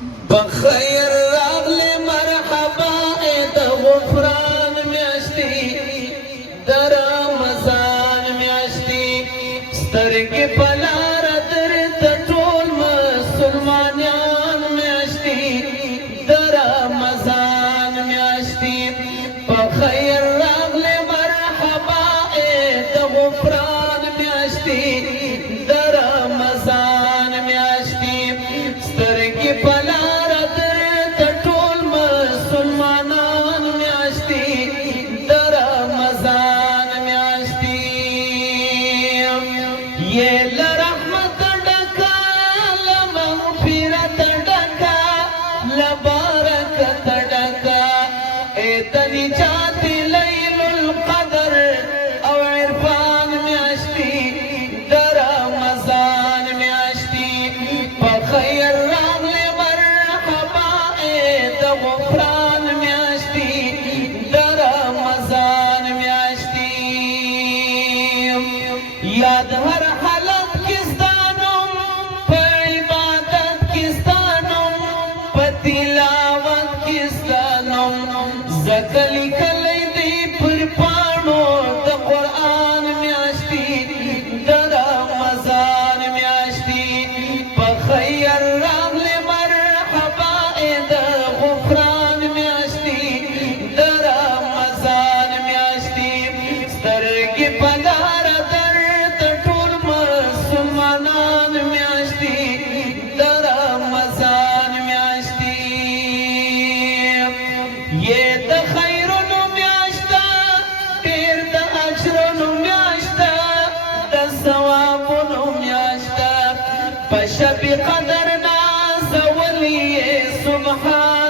بخیر راغلی مرحبا د غفران میاشتي د رمضان میاشتي سترګې په لاره درته ټول مسلمانان میاشتي د رمضان میاشتي بخیر راغلی مرحبا د غفران میاشتي د رمضان میاشتي سترګې په ये लरहमत डका लमग़फ़िरत डका लबरकत डका ए तनिजात लैलुल क़दर और इरफान म्याश्ती द रमज़ान म्याश्ती बख़ैर राग़ले मरहबा ए द ग़ुफ़रान म्याश्ती द रमज़ान म्याश्ती याद हर زکلی کلی دی پر پانو د قرآن میاشتی د رمضان میاشتی بخیر راغلی مرحبا د غفران میاشتی د رمضان میاشتی سترګې په لاره درته ټول مسلمانان میاشتی د رمضان میاشتی ये द खैरुनु म्याश्ता ढेर द अजरुनु म्याश्ता द सवाबुनु म्याश्ता पशबि क़दर नाज़ वली सुब्हान